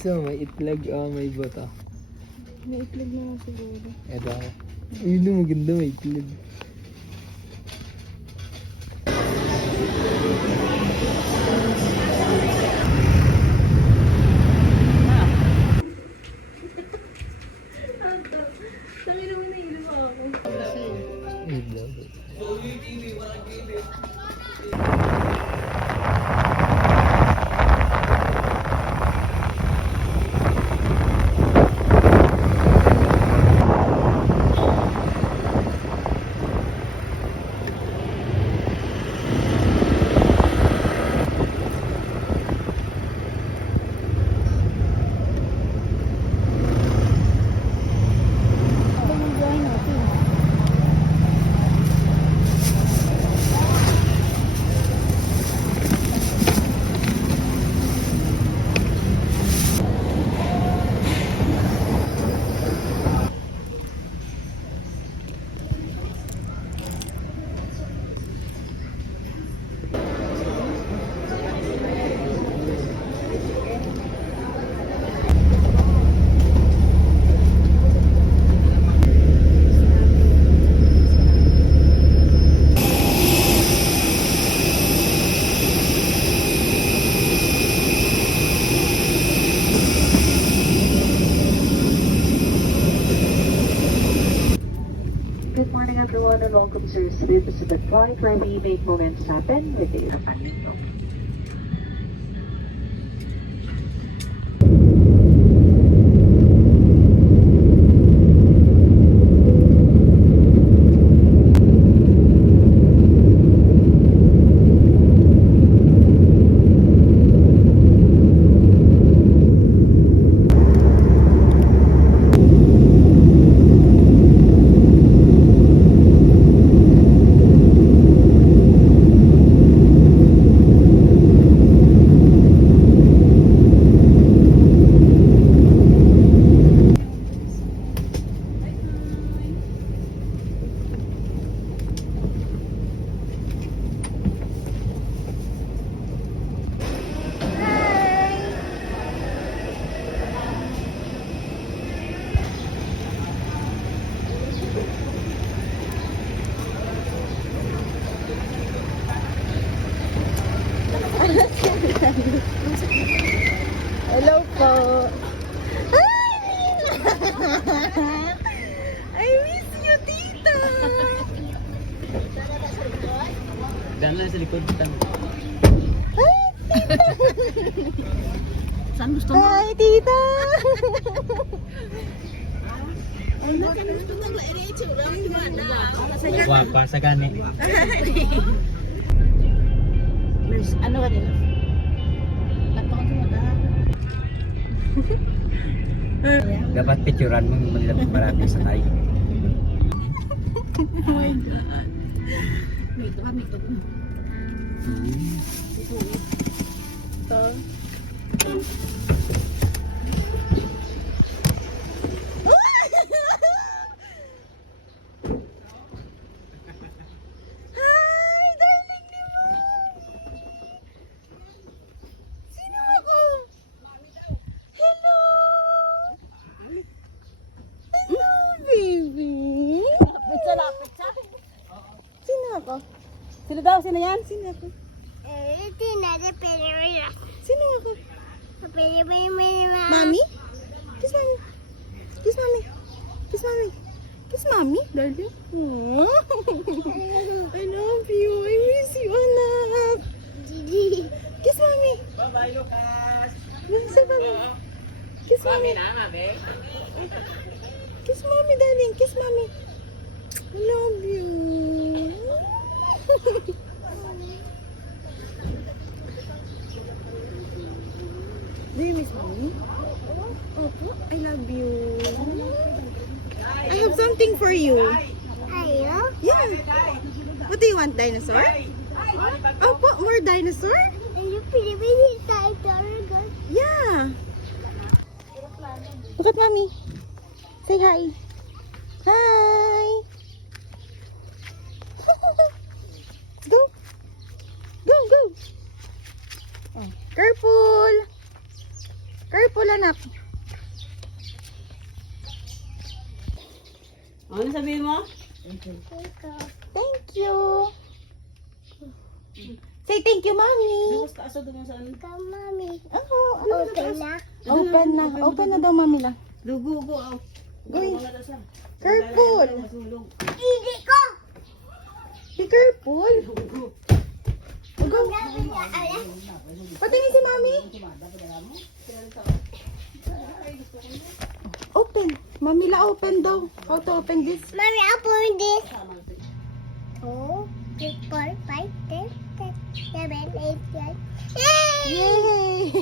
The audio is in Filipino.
Gusto mo, may itlog o may buto? May itlog na nga siguro. Eto. Ayun, maganda may itlog. Sabi naman nahilo ako. Itlog. Good morning everyone and welcome to Cebu Pacific Flight where we make moments happen with the family. Hello po. I miss you, tita. Daan lang sa likod. Saan gusto mo? Hi, tita. Ay, saan gusto mo? Wapa sa gani. Ano ka nila? Dapat picturean mo Manila marami sa tayo. Oh my God. May ito. Ito. Hi, darling ni mo. Sino ako? Hello. Hello, baby. Lapit sa akin. Sino ako? Sino daw? Sino yan? Sino ako? Sino ako? Mami? Kiss mami. Kiss mami. Kiss mami. Kiss mami, darling. Aww. I love you. I miss you, anak. Kiss mami. Bye-bye, Lucas. Kiss mami. Kiss mami. Kiss mami, darling. Kiss mami. I love you. Do you miss mommy? Opo, I love you. I have something for you. Yeah. What do you want, dinosaur? Opo, more dinosaur? Yeah. Look at mommy. Say hi. Hi. Go. Go, go. Oh, careful. Careful, anak. Ano sabihin mo? Thank you. Say thank you, Mommy. Open na. Open na daw, Mami lang. Goy. Careful. Be careful. Go. Patingin si Mami. Open. Mami la open daw. How to open this? Mommy, open this. 2, 3, 4, 5, 6, 7, 8, 9. Yay! Yay!